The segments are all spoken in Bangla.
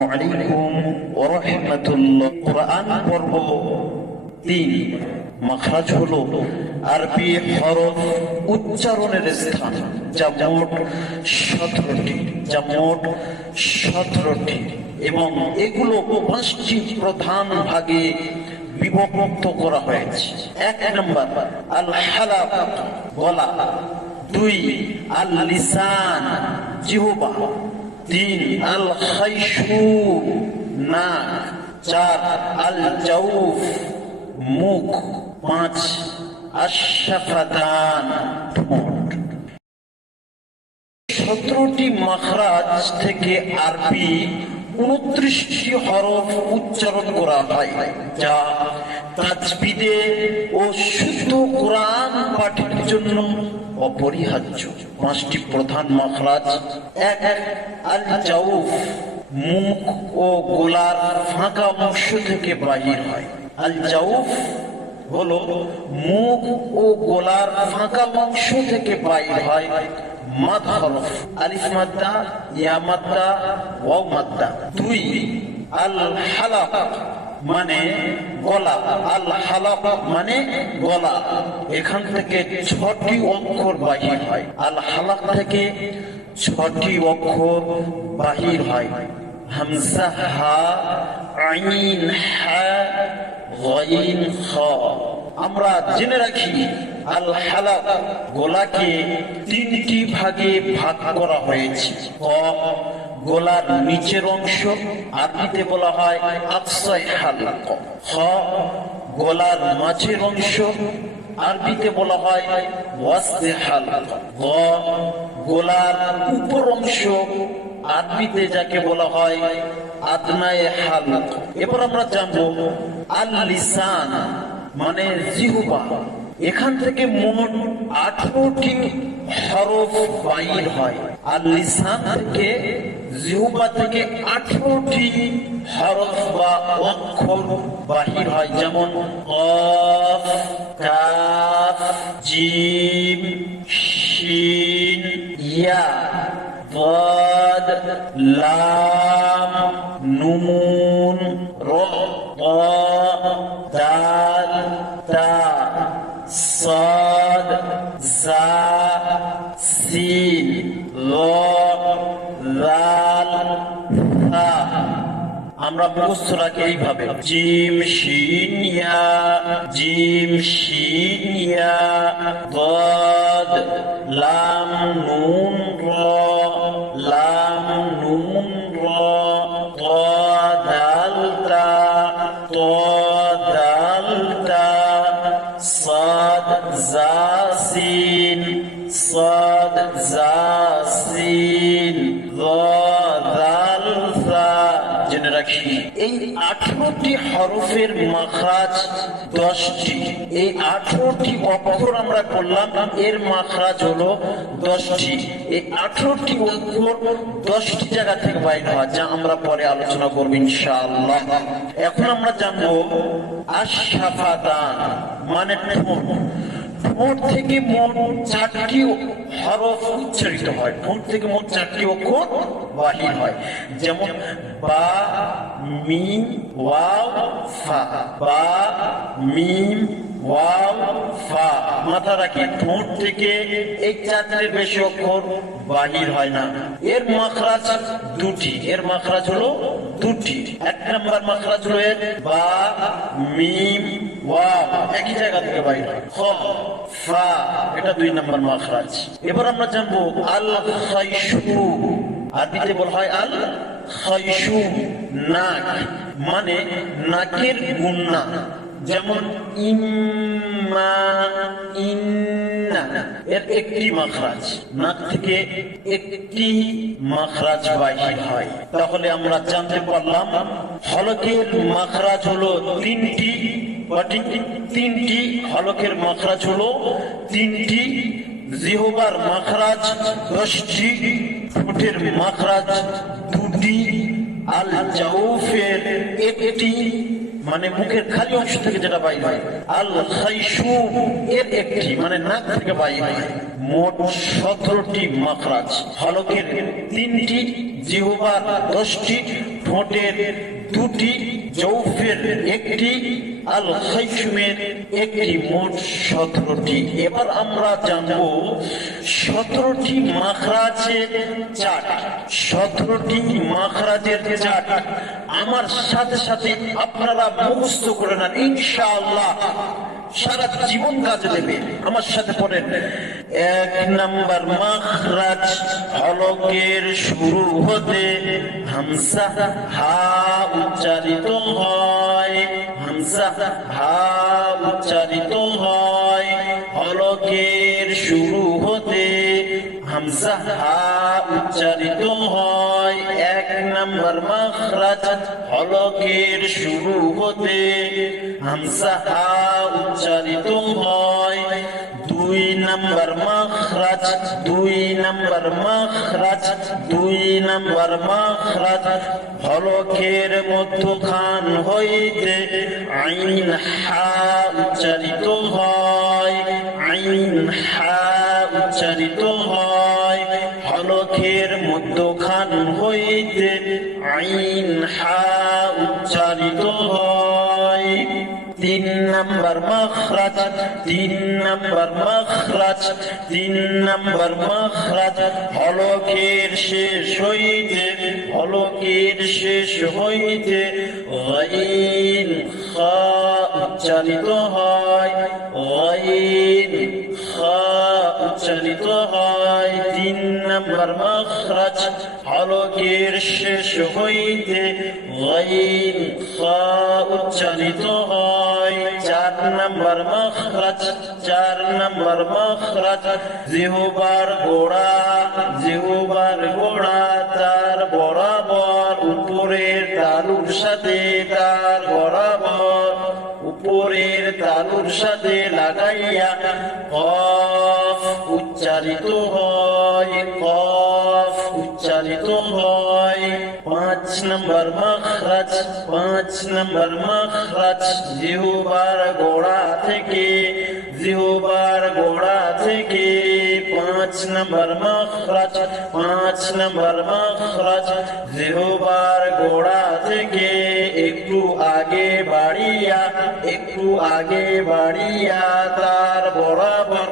আলাইকুম ওয়া রাহমাতুল্লাহ। কোরআন পর্ব 3। মাখরাজ হলো আরবি হরফ উচ্চারণের স্থান, যা মোট 17টি এবং এগুলো 5টি প্রধান ভাগে বিভক্ত করা হয়েছে। 1 নম্বর আল হালাক, গলা। 2 আল লিসান, জিহ্বা। 3 আল খাইশুম, নাক। 4 আল জাউফ, মুখ। 5 আশ-শাফাতান, ঠোঁট। 17টি মাখরাজ থেকে আরবি 29টি হরফ উচ্চারণ করা হয়, যা তাজবিদে ও শুদ্ধ কোরআন পাঠের জন্য অপরিহার্য। 5টি প্রধান মাখরাজ। 1 আল জাউফ, মুখ ও গলার ফাঁকা অংশ থেকে বাহির হয়। আল জাউফ হলো মুখ ও গলার ফাঁকা অংশ থেকে বাহির হয়। মাদ হরফ, আলিফ মাদ্দা, ইয়া মাদ্দা, ওয়াও মাদ্দা। 2 আল হালাক, মানে গলা। আল হালাক মানে গলা, এখান থেকে 6টি অক্ষর বাহির হয়। আল হালাক থেকে 6টি অক্ষর বাহির হয়। হামজা, হা, আইন, হা, গাইন, খা। আমরা জেনে রাখি আল হালাক, গলাকে 3টি ভাগে ভাগ করা হয়েছে। ক, গলার নিচের অংশ, আরবিতে বলা হয় আকসাই হালক। খ, গলার মাঝের অংশ, আরবিতে বলা হয় ওয়াসতে হালক। গ, গলার উপর অংশ, আরবিতে যাকে বলা হয় আদনায়ে হালক। এবার আমরা জানবো আল লিসান, মানে জিহ্বা। এখান থেকে মোট 18টি হরফ বাহির হয়। আর লিসান থেকে, জিহ্বা থেকে 18টি হরফ বা অক্ষর বাহির হয়, যেমন কফ, কাফ, জিম, শিন, ইয়া, দাদ, লাম, নুন, র, দাল, তা, সাদ, জা, সিন, ল, লাল, ফা। আমরা মুখস্থ রাখি এইভাবে: জিম শিন ইয়া, জিম শিন ইয়া, দাদ লাম নুন র, লাম নুন র, তা দাল তা, তা দাল তা, সাদ জা সিন, সাদ জা সিন, দাল ফা। জেনে রাখি এই 18টি হরফের মাখরাজ 10টি। এই 18টি অক্ষর আমরা করলাম, এর মাখরাজ হলো 10টি। এই 18টি অক্ষর 10টি জায়গা থেকে বাইর হয়, যা আমরা পরে আলোচনা করব ইনশাআল্লাহ। এখন আমরা জানবো আশ-শাফাতান, মানে ঠোঁট। ঠোঁট থেকে মোট 4টি হরফ উচ্চারিত হয়। ঠোঁট থেকে মোট 4টি অক্ষর বাহির হয়, যেমন বা, মিম, ওয়াও, ফা। বা, মিম, ওয়াও, ফা। মাথা রাখি, ঠোঁট থেকে এই 4টির বেশি অক্ষর বাহির হয় না। এর মাখরাজ 2টি। এর মাখরাজ হলো 2টি। 1 নম্বর মাখরাজ হলো এর বা, মিম, ওয়াও, একই জায়গা থেকে বাহির হয়। খ, ফা, এটা 2 নম্বর মাখরাজ। এবার আমরা জানবো আল খাইশুম, আরবিতে বলা হয় আল খাইশুম, নাক। মানে নাকের গুন্না, যেমন ইম্মা, ইন্না। এর একটি মাখরাজ, নাক থেকে একটি মাখরাজ বাহির হয়। তাহলে আমরা জানতে পারলাম হলকের মাখরাজ হলো 3টি। 3টি হলকের মাখরাজ হলো 3টি। জিহ্বার মাখরাজ 10টি। ঠোঁটের মাখরাজ 2টি। আল জাউফের 1টি, মানে মুখের খালি অংশ থেকে যেটা বাইর হয়। আল খাইশুম এর 1টি, মানে নাক থেকে বাইর হয়। মোট 17টি মাখরাজ। হলকের 3টি, জিহ্বার 10টি, ঠোঁটের দুটি, জৌফের একটি, আল খাইশুমের একটি, মোট 17টি। এবার আমরা জানবো 17টি মাখরাজের চার্ট। 17টি মাখরাজের চার্ট আমার সাথে সাথে আপনারা মুখস্থ করে নেন, ইনশাআল্লাহ সারা জীবন কাজে দেবে। আমার সাথে পড়েন। 1 নাম্বার মাখরাজ, হলকের শুরু হতে হামজা হা উচ্চারিত হয়। হামজা হা উচ্চারিত হয়। হলকের শুরু হতে হামজা হা উচ্চারিত হয়। 1 নাম্বার মাখরাজ, হলকের শুরু হতে হামজা হা উচ্চারিত হয়। 2 নাম্বার মাখরাজ, 2 নাম্বার মাখরাজ, 2 নাম্বার মাখরাজ, হলকের মধ্যখান হইতে আইন হা উচ্চারিত হয়। আইন হা উচ্চারিত হয়। হলকের মধ্যখান হইতে আইন হা উচ্চারিত হয়। 3 নাম্বার মাখরাজ, 3 নাম্বার মাখরাজ, 3 নাম্বার মাখরাজ, হলকের শেষ হইতে, হলকের শেষ হইতে গাইন খা উচ্চারিত হয়। গাইন খা উচ্চারিত হয়। 3 নাম্বার মাখরাজ, হলকের শেষ হইতে গাইন খা উচ্চারিত হয়। 4 নাম্বার মাখরাজ, 4 নাম্বার মাখরাজ, জিহ্বার গোড়া, জিহ্বার গোড়া তার বরাবর উপরের তালুর সাথে, তার বরাবর উপরের তালুর সাথে লাগাইয়া কফ উচ্চারিত হয়। কফ উচ্চারিত হয়। 5 নাম্বার মাখরাজ, 5 নাম্বার মাখরাজ, জিহ্বার গোড়া থেকে, জিহ্বার গোড়া থেকে 5 নাম্বার মাখরাজ, 5 নাম্বার মাখরাজ, জিহ্বার গোড়া থেকে একটু আগে বাড়িয়া, একটু আগে বাড়িয়া তার বরাবর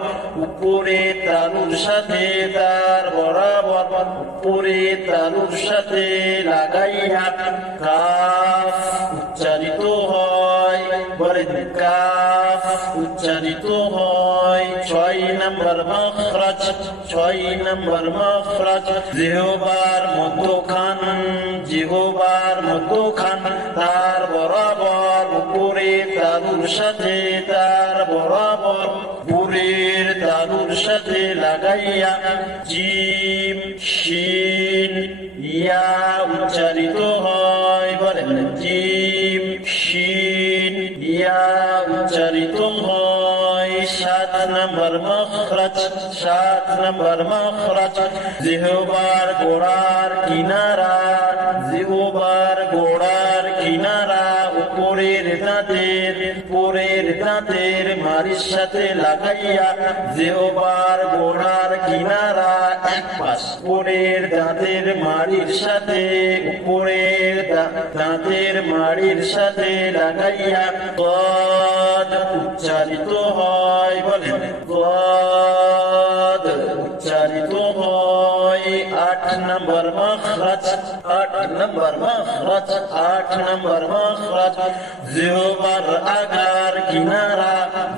উপরে তালুর সাথে, তার বরাবর উপরে তালুর সাথে লাগাইয়া কাফ উচ্চারিত হয়। বলেন কাফ উচ্চারিত হয়। 6 নাম্বার মাখরাজ, 6 নাম্বার মাখরাজ, জিহ্বার মধ্যখান, জিহ্বার মধ্যখান তার বরাবর উপরে তালুর সাথে, তার বরাবর উপরের তালুর সাথে লাগাইয়া জিম শিন ইয়া উচ্চারিত হয়। বলেন জিম শিন ইয়া উচ্চারিত হয়। 7 নাম্বার মাখরাজ, 7 নাম্বার মাখরাজ, জিহ্বার গোড়ার কিনারা, জিহ্বার গোড়ার কিনারা উপরের দাঁতের, উপরের দাঁতের মাড়ির সাথে লাগাইয়া জিহ্বার গোড়ার কিনারা এক পাশ, উপরের দাঁতের মাড়ির সাথে, উপরের দাঁতের মাড়ির সাথে লাগাইয়া গদ উচ্চারিত হয়। বলেন গদ উচ্চারিত হয়। 8 নাম্বার মাখরাজ, 8 নাম্বার মাখরাজ, 8 নাম্বার মাখরাজ, জিহ্বার আগার কিনারা,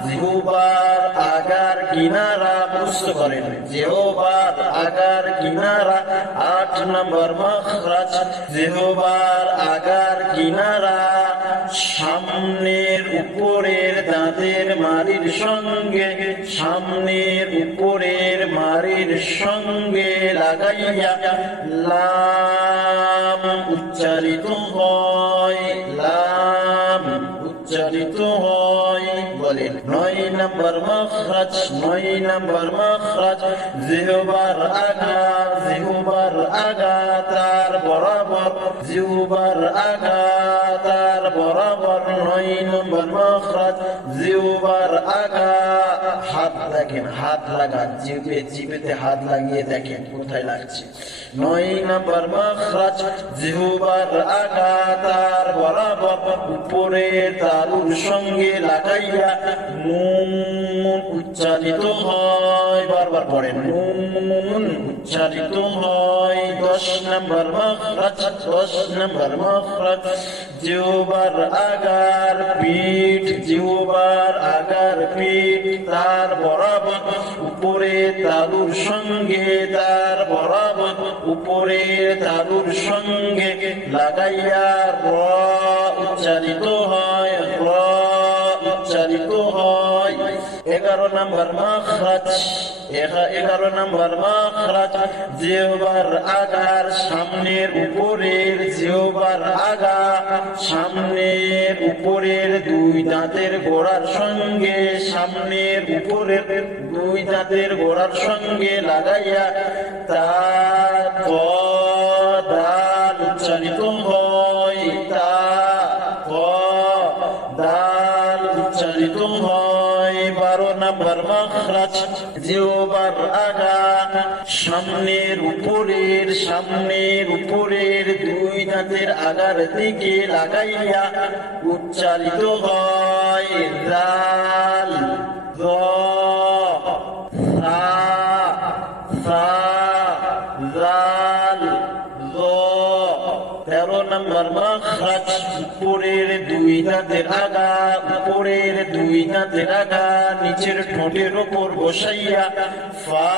জিহ্বার আগার কিনারা, বুঝতে করেন জিহ্বার আগার কিনারা। 8 নাম্বার মাখরাজ, জিহ্বার আগার কিনারা সামনের উপরের দাঁতের মাড়ির সঙ্গে, সামনের উপরের মাড়ির সঙ্গে লাগাইয়া লাম উচ্চারিত হয়। লাম উচ্চারিত হয়। বলেন 9 নাম্বার মাখরাজ, 9 নাম্বার মাখরাজ, জিহ্বার আগা, জিহ্বার আগা তার বরাবর, জিহ্বার আগা তার বরাবর নয় নম্বর মাখরাজ জিহ্বার আগা, হাত দেখেন, হাত লাগা, জিহ্বাতে হাত লাগিয়ে দেখেন কোথায় লাগছে। নয় নম্বর মাখরাজ জিহ্বার আগা তার বরাবর উপরে তালুর সঙ্গে লাগাইয়া নুন উচ্চারিত হয়। বারবার পড়েন, নুন উচ্চারিত হয়। 10 নম্বর মাখরাজ, 10 নম্বর মাখরাজ জিহ্বার আগার পিঠ, জিহ্বার আগার পিঠ তার বরাবর উপরে তালুর সঙ্গে, তার বরাবর উপরে তালুর সঙ্গে লাগাইয়া র উচ্চারিত হয়, র উচ্চারিত হয়। 11 নম্বর মাখরাজ, 11 নম্বর মাখরাজ জিহ্বার আগার সামনের উপরের, জিহ্বার আগা সামনের উপরের দুই দাঁতের গোড়ার সঙ্গে, সামনের উপরের দুই দাঁতের গোড়ার সঙ্গে লাগাইয়া তা ত দাল উচ্চারিত হয়, তা ত দাল উচ্চারিত হয়। 12 নম্বর মাখরাজ জিহ্বার আগা সামনের উপরের, সামনের উপরের দুই দাঁতের আগার দিকে লাগাইয়া উচ্চারিত হয় দাল, দ, সা, সা, জাল, জ। 13 নম্বর মাখরাজ উপরের দুই দাঁতের আগা, উপরের দুই দাঁতের আগা নিচের ঠোঁটের উপর বসাইয়া ফা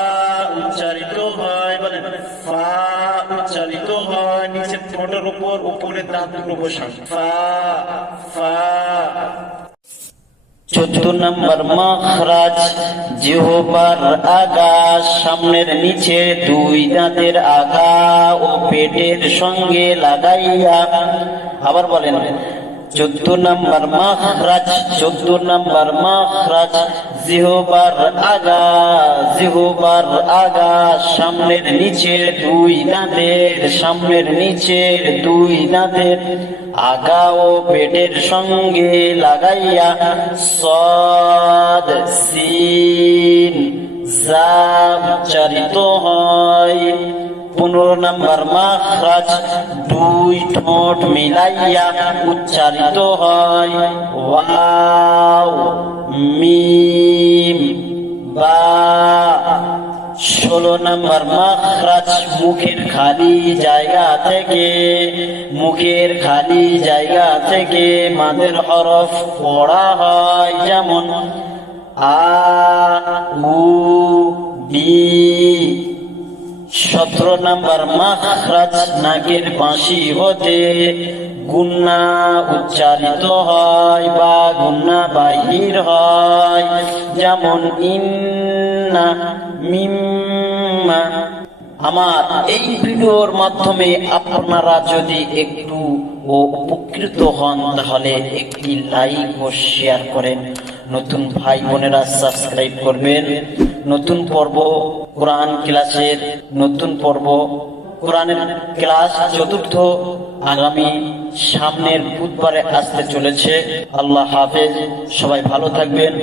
উচ্চারিত হয়। বলেন, ফা উচ্চারিত হয়। নিচের ঠোঁটের উপর উপরের দাঁতগুলো বসান, ফা, ফা। 14 নম্বর মাখরাজ জিহ্বার আগা সামনের নিচে দুই দাঁতের আগা ও পেটের সঙ্গে লাগাইয়া, আবার বলেন 14 নম্বর মাখরাজ, 14 নম্বর মাখরাজ জিহ্বার আগা, জিহ্বার আগা সামনের নিচে দুই দাঁতের, সামনের নিচের দুই দাঁতের আগা ও পেটের সঙ্গে লাগাইয়া সদ, সিন, জা উচ্চারিত হয়। 15 নম্বর মাখরাজ দুই ঠোঁট মিলাইয়া উচ্চারিত হয় ওয়াও, মিম, বা। 16 নম্বর মাখরাজ মুখের খালি জায়গা থেকে, মুখের খালি জায়গা থেকে মাদের হরফ পড়া হয়, যেমন আ, উ, বি। 17 নম্বর মাখরাজ নাকের বাঁশি হতে গুন্না উচ্চারিত হয় বা গুন্না বাহির হয়, যেমন ইন্না, মিম্মা। আমার এই ভিডিওর মাধ্যমে আপনারা যদি একটু উপকৃত হন তাহলে একটি লাইক ও শেয়ার করেন। নতুন ভাই বোনেরা সাবস্ক্রাইব করবেন। নতুন পর্ব কোরআন ক্লাসের, নতুন পর্ব কোরআনের ক্লাস চতুর্থ আগামী সামনের বুধবারে আসতে চলেছে। আল্লাহ হাফেজ, সবাই ভালো থাকবেন।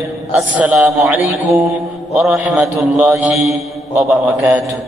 আসসালামু আলাইকুম ওয়া রাহমাতুল্লাহি ওয়া বারাকাতুহু।